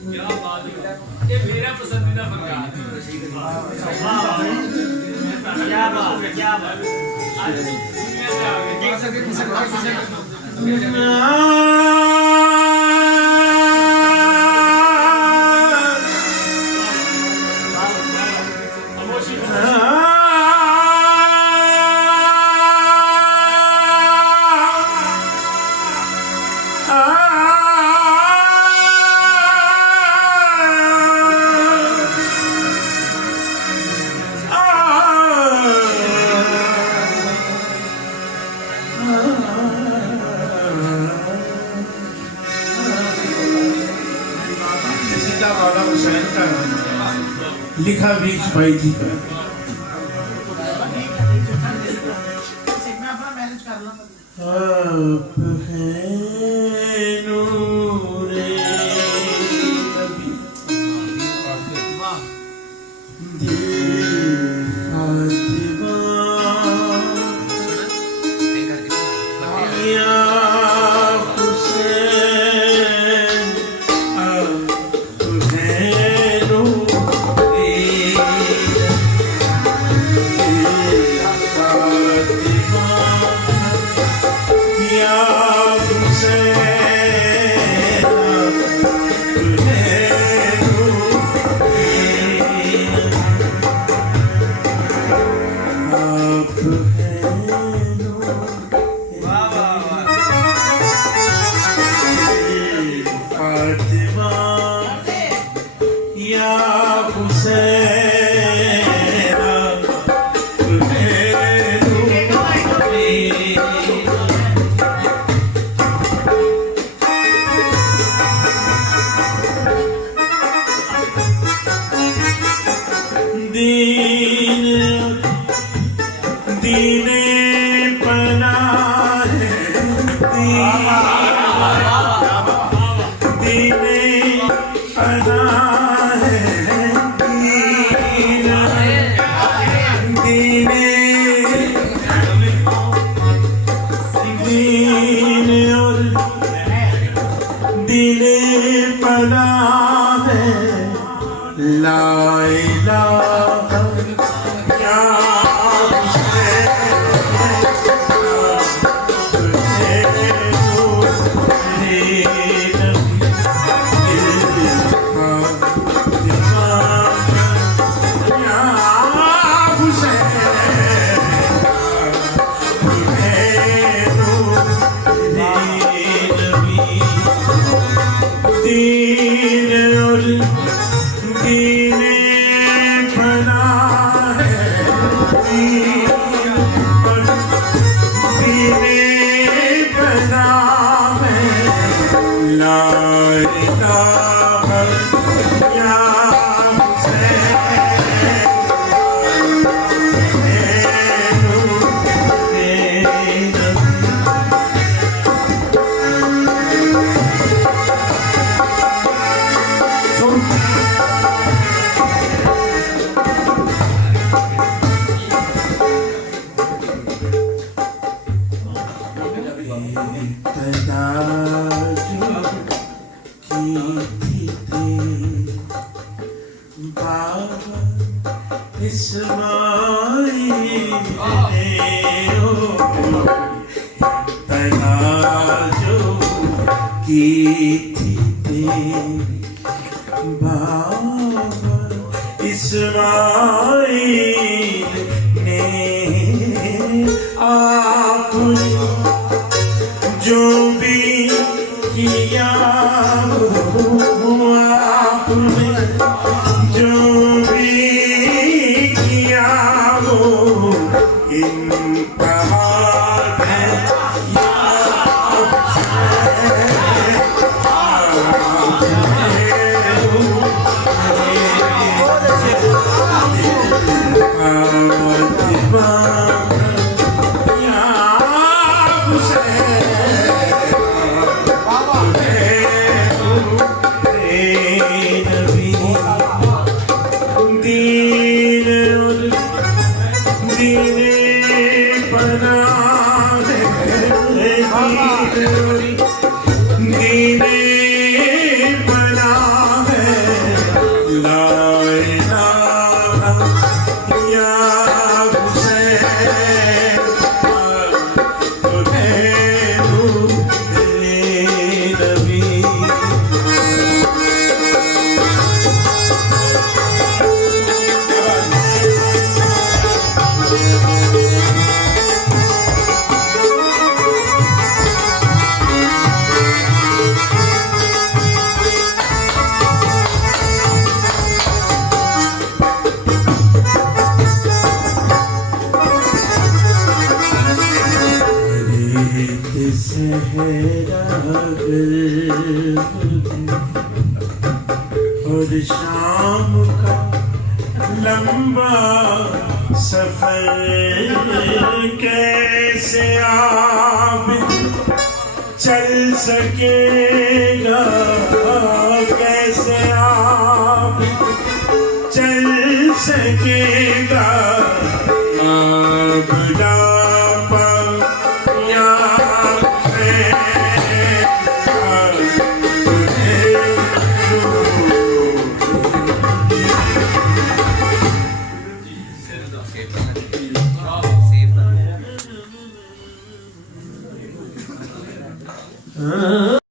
क्या बात है, ये मेरा पसंदीदा फनकार है। क्या बात है, क्या बात है। आज दुनिया से आगे देख सके किसी लिखा बीच भाई जी का आप हैं नूरे नबी दिल फातिमा या हुसैन आप हैं नूरे दिल फातिमा या हुसैन आप हैं फातिमा या हुसैन आप हैं दीन दीने पनाह है दीने पनाह है दीने दीने और दीने पनाह है ला इलाहा या दीन और दीने बना है दीन और दीने बना है ला इलाहा या इस्माइल ने तनाजो की थी तेरी बाबा इस्माइल ने आपने जो भी किया वो आपने जो भी किया वो इंतहा है दीने बना है और शाम का लंबा सफर कैसे आप चल सकेगा, कैसे आप चल सकेगा। बुढ़ापा याद है तुम्हें